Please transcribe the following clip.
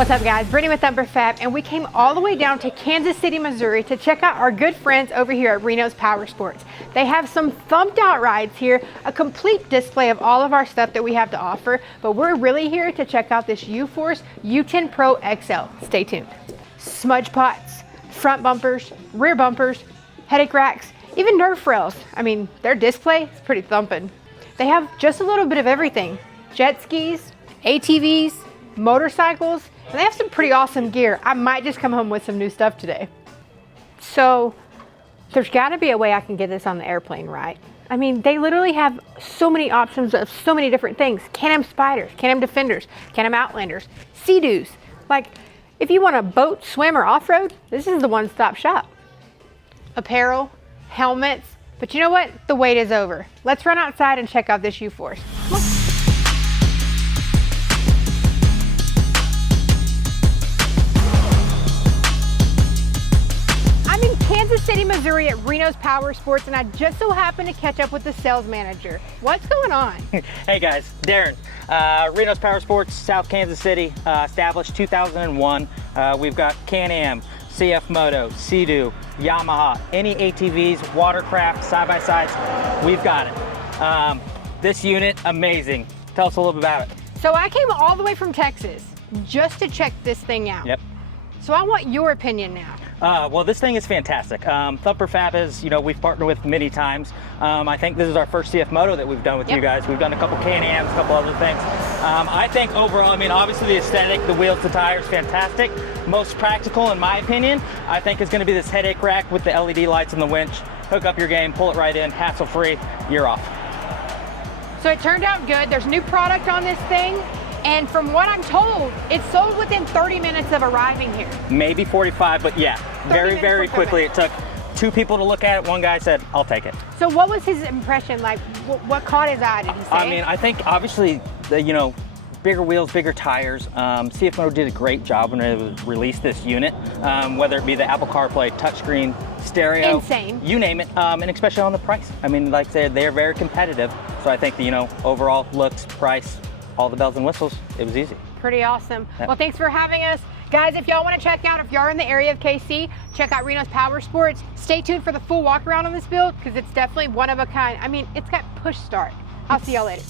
What's up guys, Brittany with Thumper Fab, and we came all the way down to Kansas City, Missouri to check out our good friends over here at Renos Powersports. They have some thumped out rides here, a complete display of all of our stuff that we have to offer, but we're really here to check out this UForce U10 PRO XL. Stay tuned. Smudge pots, front bumpers, rear bumpers, headache racks, even Nerf rails. I mean, their display is pretty thumping. They have just a little bit of everything. Jet skis, ATVs, motorcycles, and they have some pretty awesome gear. I might just come home with some new stuff today. So there's gotta be a way I can get this on the airplane, right? I mean, they literally have so many options of so many different things. Can-Am Spiders, Can-Am Defenders, Can-Am Outlanders, Sea-Doos. Like, if you want to boat, swim, or off-road, this is the one-stop shop. Apparel, helmets, but you know what? The wait is over. Let's run outside and check out this UForce. Come on. Kansas City, Missouri at Renos Powersports, and I just so happened to catch up with the sales manager. What's going on? Hey guys, Darren. Renos Powersports, South Kansas City, established 2001. We've got Can-Am, CFMOTO, Sea-Doo, Yamaha, any ATVs, watercraft, side-by-sides, we've got it. This unit, amazing. Tell us a little bit about it. So I came all the way from Texas just to check this thing out. Yep. So I want your opinion now. Well, this thing is fantastic. Thumper Fab is, we've partnered with many times. I think this is our first CFMOTO that we've done with you guys. We've done a couple Can-Ams, a couple other things. I think overall, obviously the aesthetic, the wheels, the tires, fantastic. Most practical, in my opinion, I think is going to be this headache rack with the LED lights and the winch. Hook up your game, pull it right in, hassle-free, you're off. So it turned out good. There's new product on this thing. And from what I'm told, it's sold within 30 minutes of arriving here. Maybe 45, but yeah, very quickly. It took 2 people to look at it. One guy said, I'll take it. So what was his impression? Like, what caught his eye, did he say? I think obviously, bigger wheels, bigger tires. CFMOTO did a great job when it released this unit, whether it be the Apple CarPlay, touchscreen, stereo. Insane. You name it, and especially on the price. Like I said, they're very competitive. So I think, overall looks, price, all the bells and whistles, it was easy. Pretty awesome. Yep. Well, thanks for having us. Guys, if y'all want to check out, if y'all are in the area of KC, check out Renos Powersports. Stay tuned for the full walk around on this build because it's definitely one of a kind. It's got push start. I'll see y'all later.